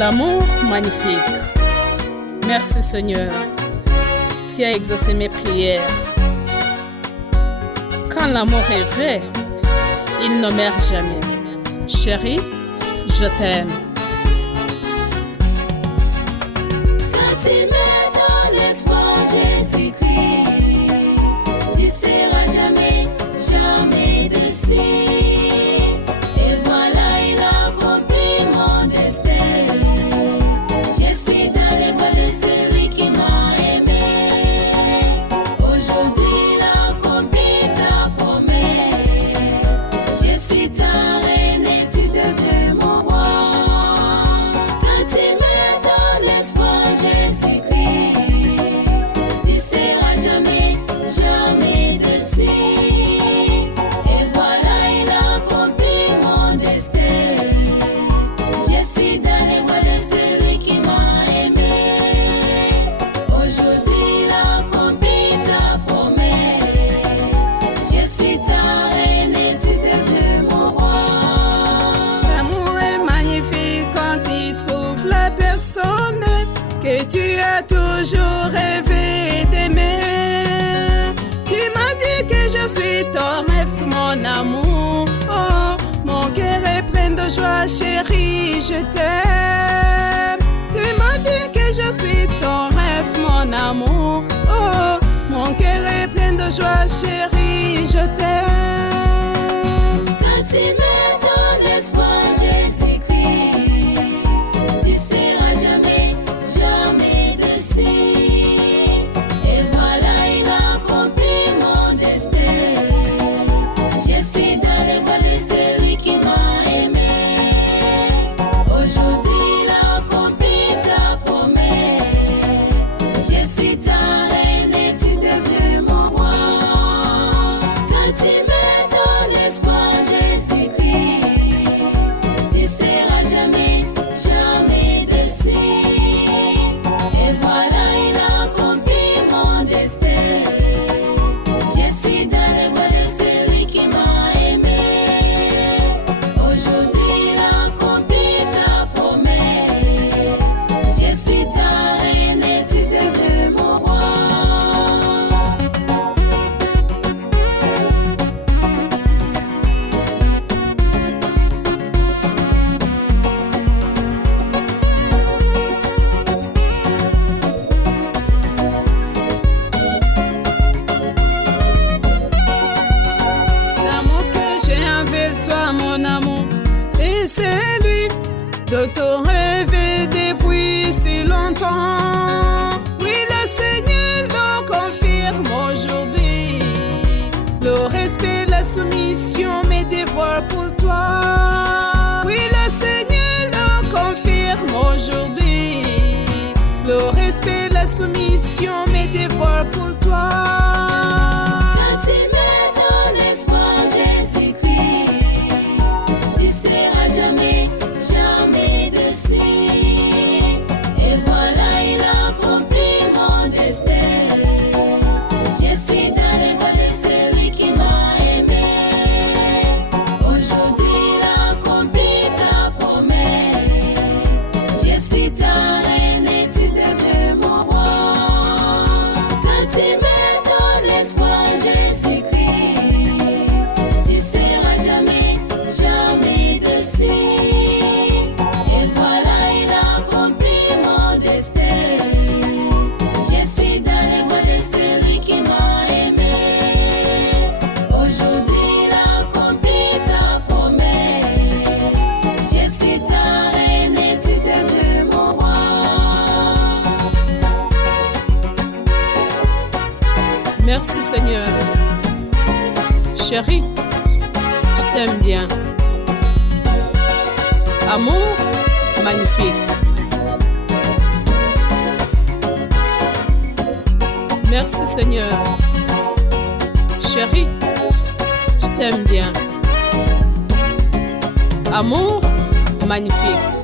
L'amour magnifique. Merci Seigneur, tu as exaucé mes prières. Quand l'amour est vrai, il ne meurt jamais. Chérie, je t'aime. Quand il met ton espoir, Jésus-Christ, tu seras jamais, jamais déçu. Et voilà, il accomplit mon destin. Je suis dans les bras de celui qui m'a aimé. Aujourd'hui, il accomplit ta promesse. Je suis ta reine et tu deviens mon roi. Quand il met ton espoir, Jésus-Christ, tu seras jamais, jamais déçu. Et voilà, il accomplit mon destin. Je suis dans les bras de celui qui m'a aimé. Aujourd'hui, il accomplit ta promesse. Je suis ta reine et tu deviens mon roi. L'amour est magnifique quand il trouve la personne que tu as toujours rêvé d'aimer. Qui m'a dit que je suis ton rêve, mon amour. Oh, mon cœur est plein de joie, chérie, je t'aime. Tu m'as dit que je suis ton rêve, mon amour. Oh, mon cœur est plein de joie, chérie, je t'aime. Quand il met ton espoir, Jésus-Christ, tu seras jamais, jamais déçu. Et voilà, il accomplit mon destin. Je suis dans les bras de celui qui m'a aimé. Aujourd'hui, il accomplit ta promesse. Je suis ta reine et tu deviens mon roi. Quand il met ton espoir, Jésus-Christ, tu seras jamais, jamais déçu. Et voilà, il accomplit mon destin. Je suis dans les bras de celui qui m'a aimé. Aujourd'hui, il accomplit ta promesse. Je suis ta reine et tu deviens mon roi. L'amour que j'ai envers toi, mon amour, et c'est lui de te rêver depuis si longtemps. Oui, le Seigneur le confirme aujourd'hui. Le respect, la soumission, mes devoirs pour toi. Oui, le Seigneur le confirme aujourd'hui. Le respect, la soumission, mes devoirs pour toi. Quand il met ton espoir, Jésus-Christ, tu seras jamais, jamais déçu. Et voilà, il accomplit mon destin. Je suis dans les bras de celui qui m'a aimé. Aujourd'hui, il accomplit ta promesse. Je suis ta reine et tu deviens mon roi. Quand il met ton espoir, Jésus-Christ, tu seras jamais, jamais déçu. Et voilà, il accomplit mon destin. Je suis dans les bras de celui qui m'a aimé. Aujourd'hui, il accomplit ta promesse. Je suis ta reine et tu deviens mon roi. Merci Seigneur. Chérie, je t'aime bien. Amour magnifique. Merci Seigneur. Chérie, je t'aime bien. Amour magnifique.